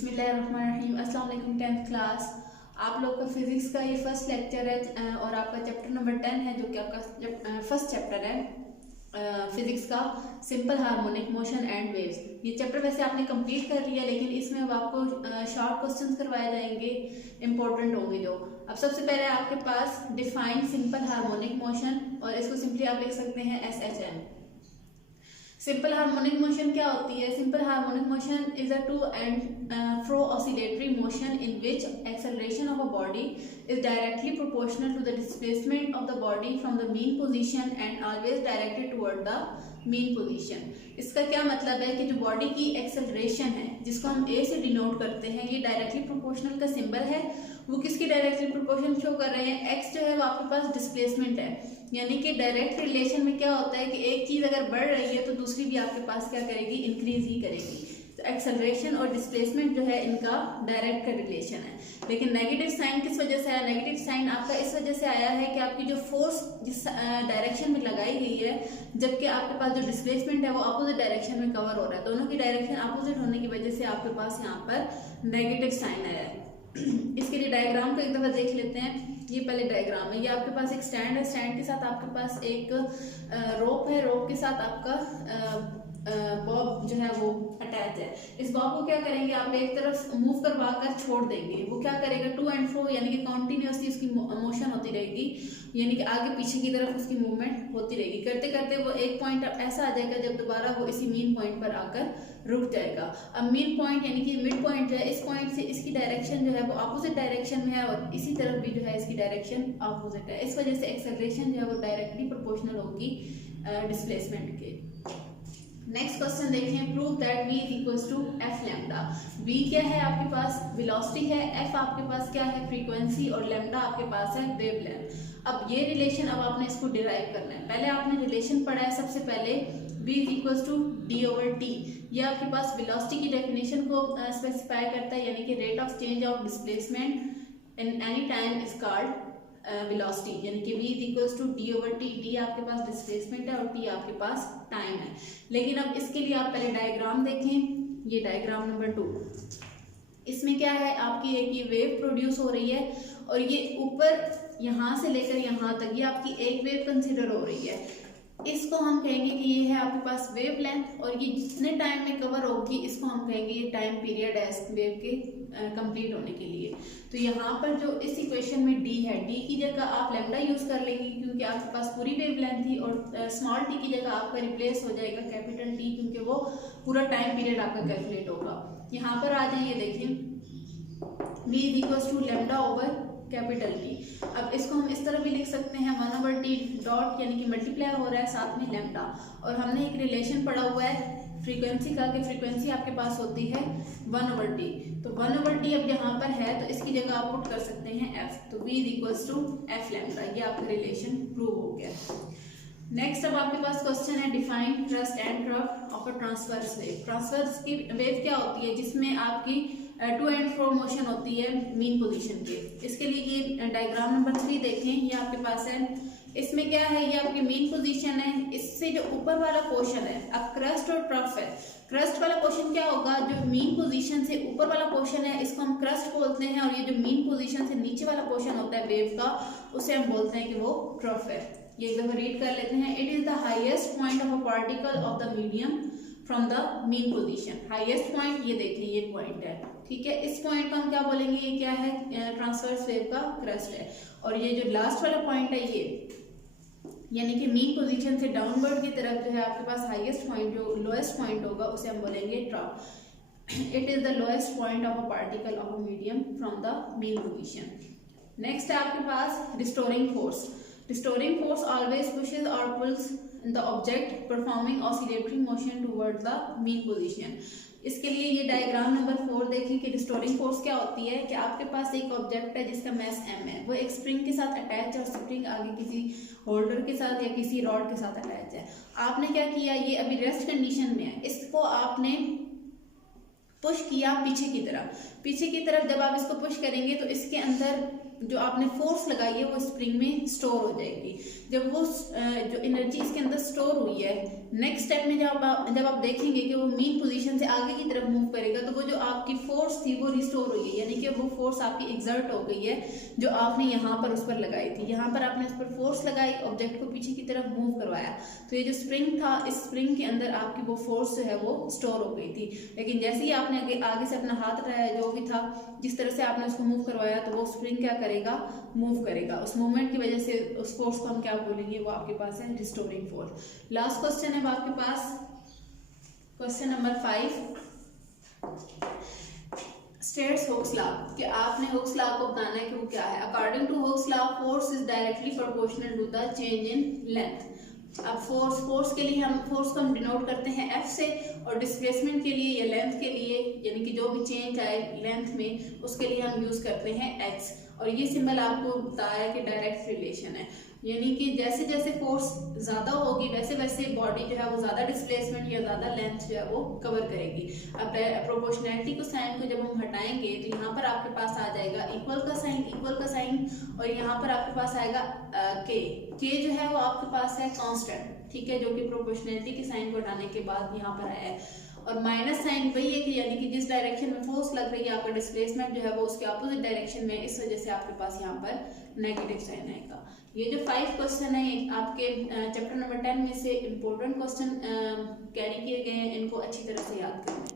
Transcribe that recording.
बिस्मिल्लाहिर्रहमानिर्रहीम। अस्सलाम वालेकुम 10th क्लास। आप लोग का फिजिक्स का ये फर्स्ट लेक्चर है और आपका चैप्टर नंबर 10 है जो कि आपका फर्स्ट चैप्टर है फिजिक्स का, simple harmonic motion and waves. ये चैप्टर वैसे आपने कंप्लीट कर लिया, लेकिन इसमें अब आपको शॉर्ट क्वेश्चंस करवाए जाएंगे, इंपॉर्टेंट होंगे जो। अब सबसे पहले आपके पास डिफाइन सिंपल हार्मोनिक मोशन, और इसको सिंपली आप लिख सकते हैं SHM। सिंपल हार्मोनिक मोशन क्या होती है? Simple harmonic motion is a to and fro oscillatory motion in which acceleration of a body is directly proportional to the displacement of the body from the mean position and always directed toward the mean position. इसका क्या मतलब है कि जो body की acceleration है, जिसको हम A से डिनोट करते हैं, ये डायरेक्टली प्रोपोर्शनल का सिंबल है। वो किसकी डायरेक्टली प्रोपोर्शन शो कर रहे हैं? X जो है वो आपके पास डिस्प्लेसमेंट है, यानी कि डायरेक्ट रिलेशन में क्या होता है कि एक चीज अगर बढ़ रही है तो दूसरी भी आपके पास क्या करेगी? इंक्रीज ही करेगी। तो एक्सेलरेशन और डिस्प्लेसमेंट जो है इनका डायरेक्ट का रिलेशन है। लेकिन नेगेटिव साइन किस वजह से आया? नेगेटिव साइन आपका इस वजह से आया है कि आपकी जो फोर्स जिस डायरेक्शन में लगाई गई है, जबकि आपके पास जो डिस्प्लेसमेंट है वो अपोजिट डायरेक्शन में कवर हो रहा है। दोनों की डायरेक्शन अपोजिट होने की वजह से आपके पास यहाँ पर नेगेटिव साइन आया है। इसके लिए डायग्राम को एक दफा देख लेते हैं। ये पहले डायग्राम है। ये आपके पास एक स्टैंड है, स्टैंड के साथ आपके पास एक रोप है, रोप के साथ आपका बॉब जो है वो अटैच है। इस बॉब को क्या करेंगे? आप एक तरफ मूव करवा कर छोड़ देंगे। वो क्या करेगा? टू एंड फ्रो, यानी कि कॉन्टिन्यूसली उसकी मोशन होती रहेगी, यानी कि आगे पीछे की तरफ उसकी मूवमेंट होती रहेगी। करते करते वो एक पॉइंट ऐसा आ जाएगा जब दोबारा वो इसी मीन पॉइंट पर आकर रुक जाएगा। अब मीन पॉइंट यानी कि मिड पॉइंट है, इस पॉइंट से इसकी डायरेक्शन जो है वो अपोजिट डायरेक्शन में है, और इसी तरफ भी जो है इसकी डायरेक्शन अपोजिट है। इस वजह से एक्सेलरेशन जो है वो डायरेक्टली प्रोपोर्शनल होगी डिस्प्लेसमेंट के। नेक्स्ट क्वेश्चन देखें। Prove that v is equals to f lambda. v क्या है? आपके पास वेलोसिटी है, f आपके पास क्या है? फ्रीक्वेंसी, और लैम्डा आपके पास है वेवलेंथ। अब ये रिलेशन अब आपने इसको डिराइव करना है। पहले आपने रिलेशन पढ़ा है सबसे पहले, v is equals to d/t। ये आपके पास वेलोसिटी की डेफिनेशन को स्पेसिफाई करता है, यानी कि rate of change of displacement in any time is called velocity, यानी कि v is equals to d/t। d आपके पास डिस्प्लेसमेंट है और t आपके पास टाइम है। लेकिन अब इसके लिए आप पहले डायग्राम देखें। ये डायग्राम नंबर 2, इसमें क्या है? आपकी एक ये वेव प्रोड्यूस हो रही है, और ये ऊपर यहाँ से लेकर यहाँ तक ये आपकी एक वेव कंसिडर हो रही है। इसको हम कहेंगे कि ये है आपके पास वेव लेंथ, और ये जितने टाइम में कवर होगी इसको हम कहेंगे ये टाइम पीरियड है इस वेव के कंप्लीट होने के लिए। तो यहाँ पर जो इस इक्वेशन में d है, d की जगह आप लैम्डा यूज कर लेंगे क्योंकि आपके पास पूरी वेव लेंथ थी, और स्मॉल t की जगह आपका रिप्लेस हो जाएगा कैपिटल T, क्योंकि वो पूरा टाइम पीरियड आपका कैलकुलेट होगा। यहाँ पर आ जाइए, देखें v is equals to lambda over capital T। अब इसको हम इस तरह भी लिख सकते हैं 1/t डॉट, यानी कि मल्टीप्लाई हो रहा है साथ में लैम्डा, और हमने एक रिलेशन पढ़ा हुआ है फ्रीक्वेंसी का कि फ्रीक्वेंसी आपके पास होती है 1/t। तो 1/t अब यहाँ पर है तो इसकी जगह आप पुट कर सकते हैं f। तो v is equals to f lambda. ये आपका रिलेशन प्रूव हो गया। नेक्स्ट अब आपके पास क्वेश्चन है define thrust and drop of a transverse wave. Transverse की वेव क्या होती है? जिसमें आपकी टू एंड फ्रो मोशन होती है मीन पोजीशन के। इसके लिए ये डायग्राम नंबर 3 देखें। ये आपके पास है, इसमें क्या है? ये आपकी मीन पोजीशन है। इससे जो ऊपर वाला पोर्शन है, अब क्रस्ट और ट्रफ है। क्रस्ट वाला पोर्शन क्या होगा? जो मीन पोजीशन से ऊपर वाला पोर्शन है इसको हम क्रस्ट बोलते हैं, और ये जो मीन पोजीशन से नीचे वाला पोर्शन होता है वेव का, उसे हम बोलते हैं कि वो ट्रफ है। ये एक दफा रीड कर लेते हैं। It is the highest point of a particle of the medium from the mean position. Highest point ये देखिए, ये पॉइंट है, ठीक है। इस पॉइंट को हम क्या बोलेंगे? ये क्या है? ट्रांसवर्स वेव का क्रस्ट है। और ये जो लास्ट वाला पॉइंट है ये, यानी कि मीन पोजीशन से डाउनवर्ड की तरफ जो है आपके पास हाईएस्ट पॉइंट, जो लोएस्ट पॉइंट होगा उसे हम बोलेंगे trough. It is the lowest point of a particle of a medium from the mean position. Next है आपके पास restoring force. Restoring force always pushes or pulls the object performing oscillatory motion towards the mean position। इसके लिए ये diagram number 4 देखिए कि restoring force क्या होती है कि आपके पास एक ऑब्जेक्ट है जिसका मास m है, वो एक स्प्रिंग के साथ अटैच है, और स्प्रिंग आगे किसी होल्डर के साथ या किसी रॉड के साथ अटैच है। आपने क्या किया? ये अभी रेस्ट कंडीशन में है, इसको आपने पुश किया पीछे की तरफ। पीछे की तरफ जब आप इसको पुश करेंगे तो इसके अंदर जो आपने फोर्स लगाई है वो स्प्रिंग में स्टोर हो जाएगी। जब वो जो एनर्जी इसके अंदर स्टोर हुई है नेक्स्ट स्टेप में जब आप देखेंगे कि वो मीन पोजीशन से आगे की तरफ मूव करेगा तो वो जो आपकी फोर्स थी वो रिस्टोर हो गई, यानी कि वो फोर्स आपकी एग्जर्ट हो गई है जो आपने यहाँ पर उस पर लगाई थी। यहाँ पर आपने उस पर फोर्स लगाई, ऑब्जेक्ट को पीछे की तरफ मूव करवाया, तो ये जो स्प्रिंग था इस स्प्रिंग के अंदर आपकी वो फोर्स जो है वो स्टोर हो गई थी। लेकिन जैसे ही आपने आगे से अपना हाथ जो भी था जिस तरह से आपने उसको मूव करवाया तो वो स्प्रिंग क्या करेगा, मूव करेगा। उस मूवमेंट की वजह से उस फोर्स को हम क्या बोलेंगे, वो आपके पास है रिस्टोरिंग फोर्स। लास्ट क्वेश्चन है आपके पास, question number 5 states Hooke's law, कि आपने हुक्स लॉ को बताना है कि वो क्या है। According to Hooke's law force is directly proportional to the change in length. अब फोर्स के लिए फोर्स को हम डिनोट करते हैं F से, और डिस्प्लेसमेंट के लिए या लेंथ के लिए, यानी कि जो भी चेंज आए लेंथ में उसके लिए हम यूज करते हैं H। और ये सिंबल आपको बताया कि डायरेक्ट रिलेशन है, यानी कि जैसे जैसे फोर्स ज़्यादा होगी वैसे वैसे बॉडी जो है वो ज़्यादा डिस्प्लेसमेंट या ज़्यादा लेंथ जो है वो कवर करेगी। अब प्रोपोर्शनैलिटी को साइन को जब हम हटाएंगे तो यहाँ पर आपके पास आ जाएगा इक्वल का साइन, और यहाँ पर आपके पास आएगा के जो है वो आपके पास है कांस्टेंट, ठीक है, जो कि प्रोपोर्शनैलिटी के साइन को हटाने के बाद यहाँ पर आया है। और माइनस साइन वही है कि यानी कि जिस डायरेक्शन में फोर्स लग रही है आपका डिस्प्लेसमेंट जो है वो उसके अपोजिट डायरेक्शन में, इस वजह से आपके पास यहाँ पर नेगेटिव साइन आएगा। ये जो 5 क्वेश्चन है आपके चैप्टर नंबर 10 में से इम्पोर्टेंट क्वेश्चन कैरी किए गए हैं, इनको अच्छी तरह से याद करें।